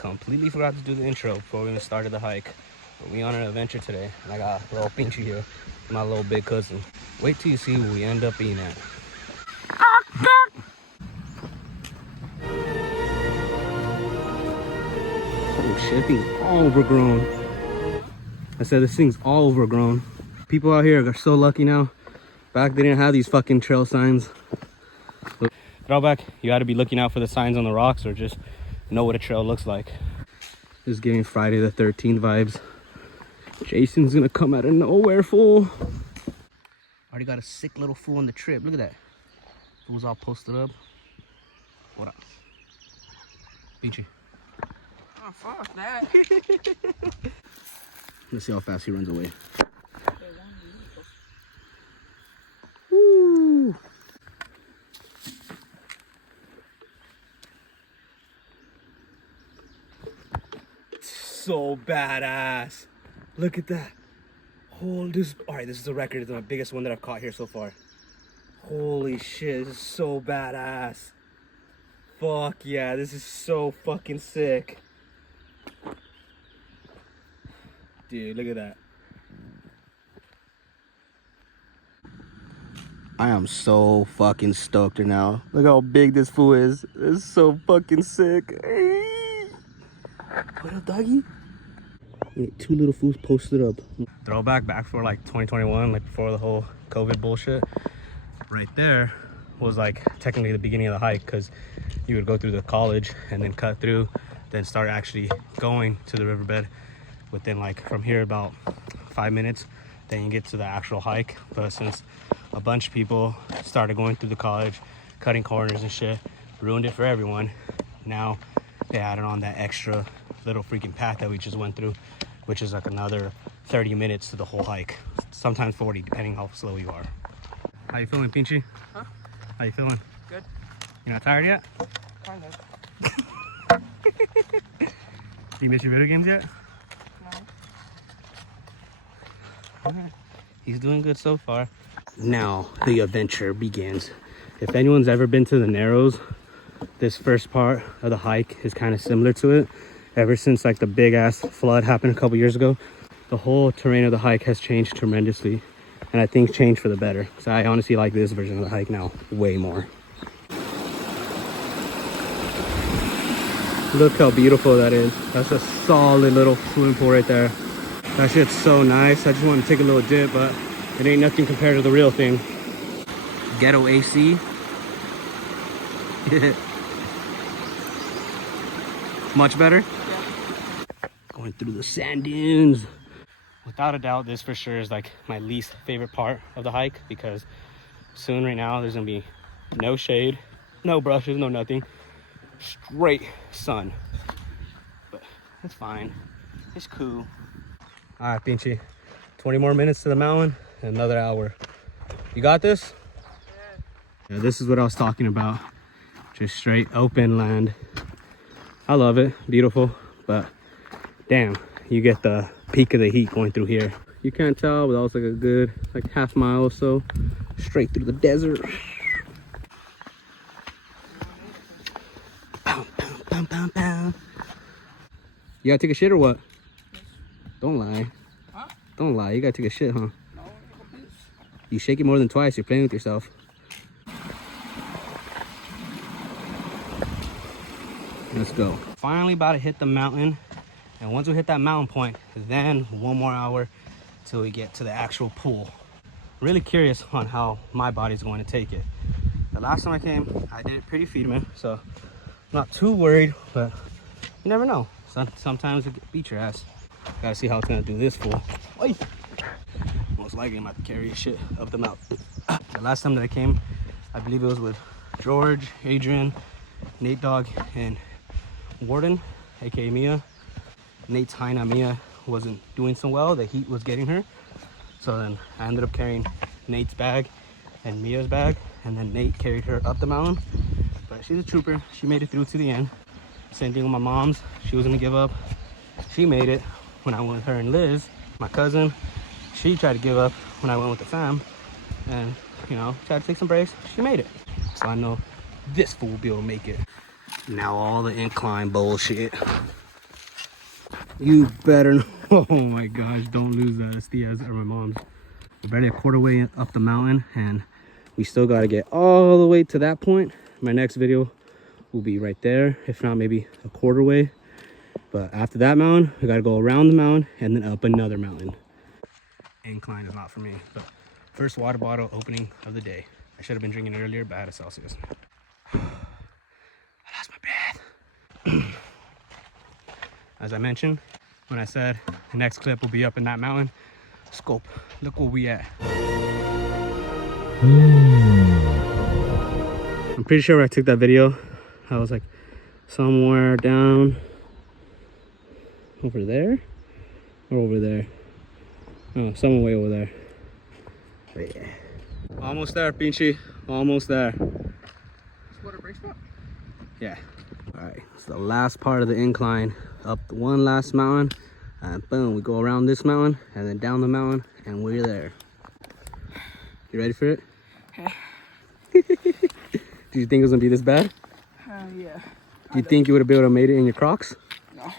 completely forgot to do the intro before we even started the hike. But we on an adventure today, and I got a little Pinchy here, my little big cousin. Wait till you see what we end up eating at. Oh shit, thing's all overgrown. I said this thing's all overgrown. People out here are so lucky now. Back they didn't have these fucking trail signs. Throwback, you gotta be looking out for the signs on the rocks or just know what a trail looks like. This is giving Friday the 13th vibes. Jason's gonna come out of nowhere, fool. Already got a sick little fool on the trip. Look at that. Fool's all posted up. What up? Pinchy. Oh, fuck that. Let's see how fast he runs away. Woo! So badass. Look at that. Hold this. All right, this is the record. It's my biggest one that I've caught here so far. Holy shit, this is so badass. Fuck yeah, this is so fucking sick. Dude, look at that. I am so fucking stoked right now. Look how big this fool is. It's so fucking sick. Hey. What up, doggy? Two little fools posted up. Throwback back for like 2021, like before the whole COVID bullshit. Right there was like technically the beginning of the hike, because you would go through the college and then cut through, then start actually going to the riverbed within like from here about 5 minutes, then you get to the actual hike. But since a bunch of people started going through the college, cutting corners and shit, ruined it for everyone, now they added on that extra little freaking path that we just went through, which is like another 30 minutes to the whole hike, sometimes 40 depending how slow you are. How you feeling, Pinchy? Huh? How you feeling? Good. You not tired yet? Kind of. You miss your video games yet? No. Alright. He's doing good so far. Now the adventure begins. If anyone's ever been to the Narrows, this first part of the hike is kind of similar to it. Ever since like the big ass flood happened a couple years ago, the whole terrain of the hike has changed tremendously, and I think changed for the better. So I honestly like this version of the hike now way more. Look how beautiful that is. That's a solid little swimming pool right there. That shit's so nice. I just want to take a little dip, but it ain't nothing compared to the real thing. Ghetto AC. Much better? Yeah. Going through the sand dunes. Without a doubt, this for sure is like my least favorite part of the hike, because soon right now there's gonna be no shade, no brushes, no nothing. Straight sun. But it's fine. It's cool. All right, Pinchy. 20 more minutes to the mountain, and another hour. You got this? Yeah, this is what I was talking about. Just straight open land. I love it. Beautiful. But damn, you get the peak of the heat going through here. You can't tell, but that was like a good like half mile or so straight through the desert. Pow, pow, pow, pow, pow. You gotta take a shit or what? Don't lie. Huh? Don't lie. You gotta take a shit, huh? No, You shake it more than twice, you're playing with yourself. Let's go. Finally about to hit the mountain. And once we hit that mountain point, then 1 more hour till we get to the actual pool. Really curious on how my body's going to take it. The last time I came, I did it pretty feedman, so I'm not too worried, but you never know. Sometimes it beat your ass. Gotta see how it's gonna do this fool. Oy! Most likely I'm about to carry shit up the mountain. The last time that I came, I believe it was with George, Adrian, Nate Dog, and Warden, aka Mia. Nate's Hyena Mia wasn't doing so well. The heat was getting her. So then I ended up carrying Nate's bag and Mia's bag, and then Nate carried her up the mountain. But she's a trooper. She made it through to the end. Same thing with my mom's. She was gonna give up. She made it when I went with her and Liz, my cousin. She tried to give up when I went with the fam, and you know, tried to take some breaks. She made it. So I know this fool will be able to make it. Now all the incline bullshit. You better. Oh my gosh, don't lose that. It's Thea's or my mom's. We're barely a quarter way up the mountain, and we still got to get all the way to that point. My next video will be right there, if not maybe a quarter way. But after that mountain, we got to go around the mountain and then up another mountain. Incline is not for me, but first water bottle opening of the day. I should have been drinking earlier, but I had a Celsius. I lost my breath. As I mentioned, when I said the next clip will be up in that mountain, scope, look where we at. I'm pretty sure when I took that video, I was like somewhere down over there or over there. Oh, somewhere way over there. But yeah. Almost there, Pinchy. Almost there. What a break spot. Yeah. All right, it's the last part of the incline. Up the one last mountain, and boom, we go around this mountain and then down the mountain, and we're there. You ready for it? Yeah. Do you think it was gonna be this bad? Yeah. Do you think you would have been able to made it in your Crocs? No.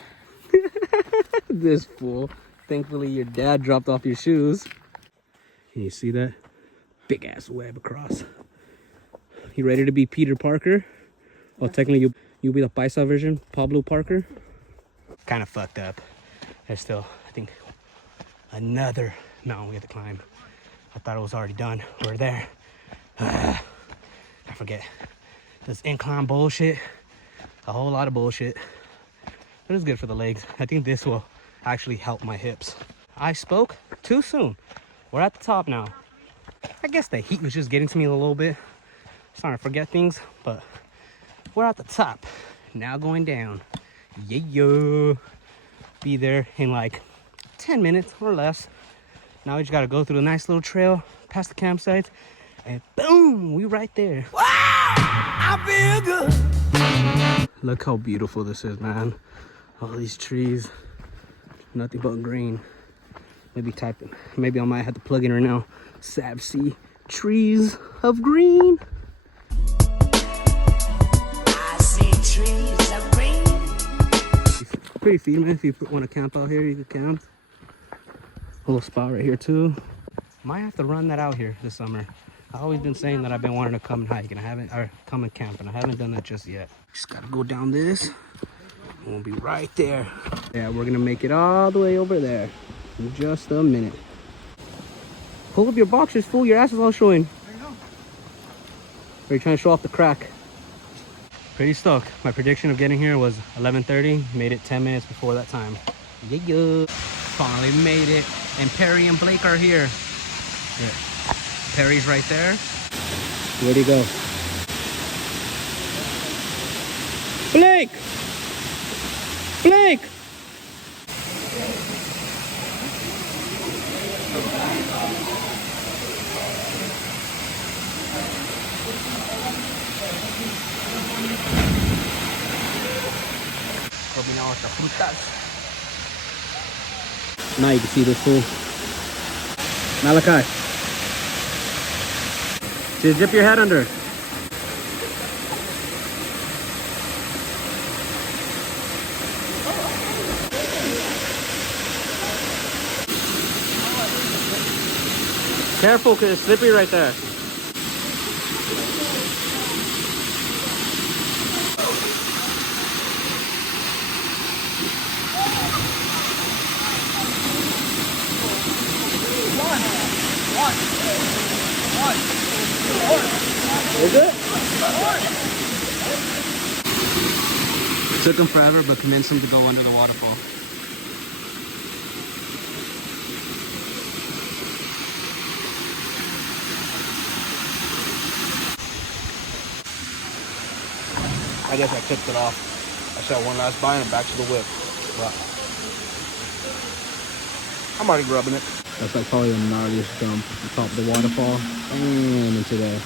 This fool. Thankfully, your dad dropped off your shoes. Can you see that? Big ass web across. You ready to be Peter Parker? Well, technically, you'll be the Paisa version, Pablo Parker. Kind of fucked up. There's still, I think, another mountain we have to climb. I thought it was already done. We're there. I forget. This incline bullshit. A whole lot of bullshit. But it's good for the legs. I think this will actually help my hips. I spoke too soon. We're at the top now. I guess the heat was just getting to me a little bit. Starting to forget things, but we're at the top. Now going down. Yeah. Be there in like 10 minutes or less. Now we just gotta go through a nice little trail past the campsites, and boom, we right there. Wow, I feel good. Look how beautiful this is, man. All these trees, nothing but green. Maybe I might have to plug in right now. Savsea trees of green. I see trees of green. Pretty feed, man. If you want to camp out here, you can camp. A little spot right here too. Might have to run that out here this summer. I've always been saying that I've been wanting to come and hike, and come and camp, and I haven't done that just yet. Just gotta go down this. And we'll be right there. Yeah, we're gonna make it all the way over there in just a minute. Pull up your boxers, fool. Your ass is all showing. I know. Are you trying to show off the crack? Pretty stoked. My prediction of getting here was 11:30. Made it 10 minutes before that time. Yeah. Finally made it. And Perry and Blake are here. Yeah. Perry's right there. Where'd he go? Blake! Blake! Combinamos the frutas. Now you can see this fool. Malachi. Just dip your head under. Careful, because it's slippery right there. Is it? Took him forever, but convinced him to go under the waterfall. I guess I tipped it off. I shot one last bite and back to the whip. But I'm already grubbing it. That's like probably the gnarliest jump on top of the waterfall and into there.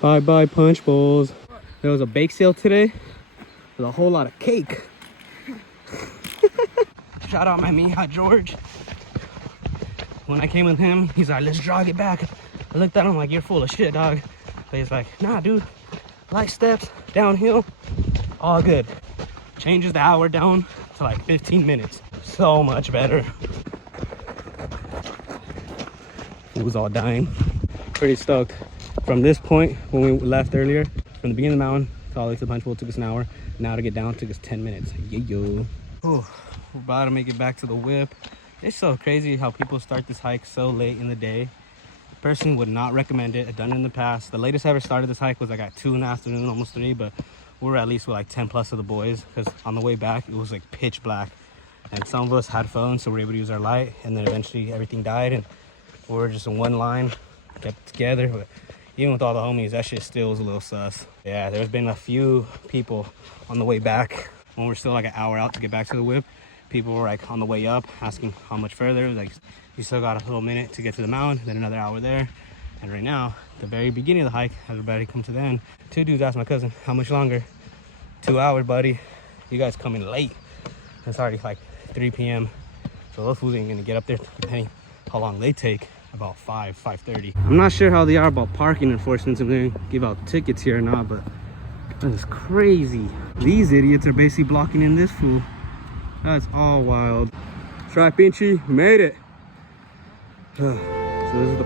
Bye bye punch bowls. There was a bake sale today with a whole lot of cake. Shout out my Mija George. When I came with him, he's like, let's jog it back. I looked at him like, you're full of shit, dog. But he's like, nah, dude. Light steps, downhill, all good. Changes the hour down to like 15 minutes. So much better. It was all dying. Pretty stoked. From this point, when we left earlier, from the beginning of the mountain to all the way to the punch bowl took us an hour. Now to get down took us 10 minutes. Yo. Oh, we're about to make it back to the whip. It's so crazy how people start this hike so late in the day. Personally would not recommend it. I've done it in the past. The latest I ever started this hike was like at 2 in the afternoon, almost 3, but we were at least with like 10 plus of the boys, because on the way back it was like pitch black, and some of us had phones, so we were able to use our light, and then eventually everything died and we were just in one line, kept it together. But even with all the homies, that shit still was a little sus. Yeah, there's been a few people on the way back when we're still like an hour out to get back to the whip. People were like on the way up asking how much further. Like, you still got a little minute to get to the mountain, then another hour there. And right now, the very beginning of the hike, everybody come to the end. 2 dudes asked my cousin, how much longer? 2 hours, buddy. You guys coming late. It's already like 3 p.m. So those fools ain't gonna get up there depending how long they take, about 5:30. I'm not sure how they are about parking enforcement, if they're gonna give out tickets here or not, but that is crazy. These idiots are basically blocking in this fool. That's all wild. Try Pinchy, made it. So this is the